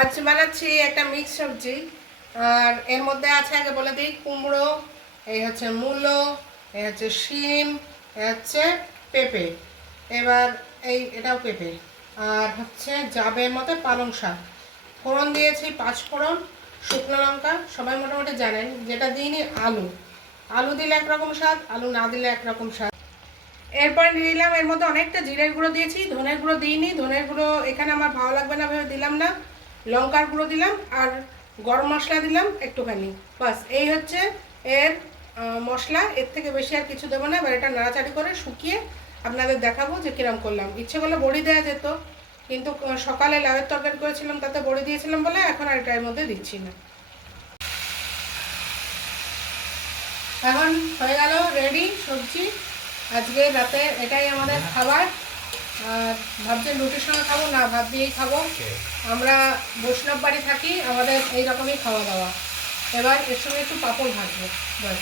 আজ বানাচ্ছি একটা মিক্স সবজি। আর এর মধ্যে আছে, আগে বলে দিই, কুমড়ো, এই হচ্ছে মূলো, এই হচ্ছে শিম, এই হচ্ছে পেঁপে, এবার এটাও পেঁপে, আর হচ্ছে জাবের মতো পালং শাক। ফোড়ন দিয়েছি 5 ফোড়ন, শুকনো লঙ্কা, সবাই মোটামুটি জানেন। যেটা দিইনি আলু, আলু দিলে একরকম স্বাদ, আলু না দিলে একরকম স্বাদ। এরপর দিলাম এর মধ্যে অনেকটা জিরের গুঁড়ো দিয়েছি, ধনের গুঁড়ো দিইনি, ধনের গুঁড়ো এখানে আমার ভালো লাগবে না ভেবে দিলাম না। লঙ্কার গুঁড়ো দিলাম আর গরম মশলা দিলাম একটুখানি, বাস এই হচ্ছে এর মশলা। এর থেকে বেশি আর কিছু দেবো না। এবার এটা নাড়াচাড়ি করে শুকিয়ে আপনাদের দেখাবো যে কিরম করলাম। ইচ্ছে করলে বড়ি দেওয়া যেত, কিন্তু সকালে লাউয়ের তরকারি করেছিলাম, তাতে বড়ি দিয়েছিলাম বলে এখন আর এটার মধ্যে দিচ্ছি না। এখন হয়ে গেল রেডি সবজি। আজকে রাতে এটাই আমাদের খাবার। আর ভাবছেন রুটির সঙ্গে খাবো? না, ভাত দিয়েই খাবো। আমরা বৈষ্ণব বাড়ি থাকি, আমাদের এই রকমই খাওয়া দাওয়া। এবার এর সঙ্গে একটু পাঁপড় ভাজবো, ব্যাস।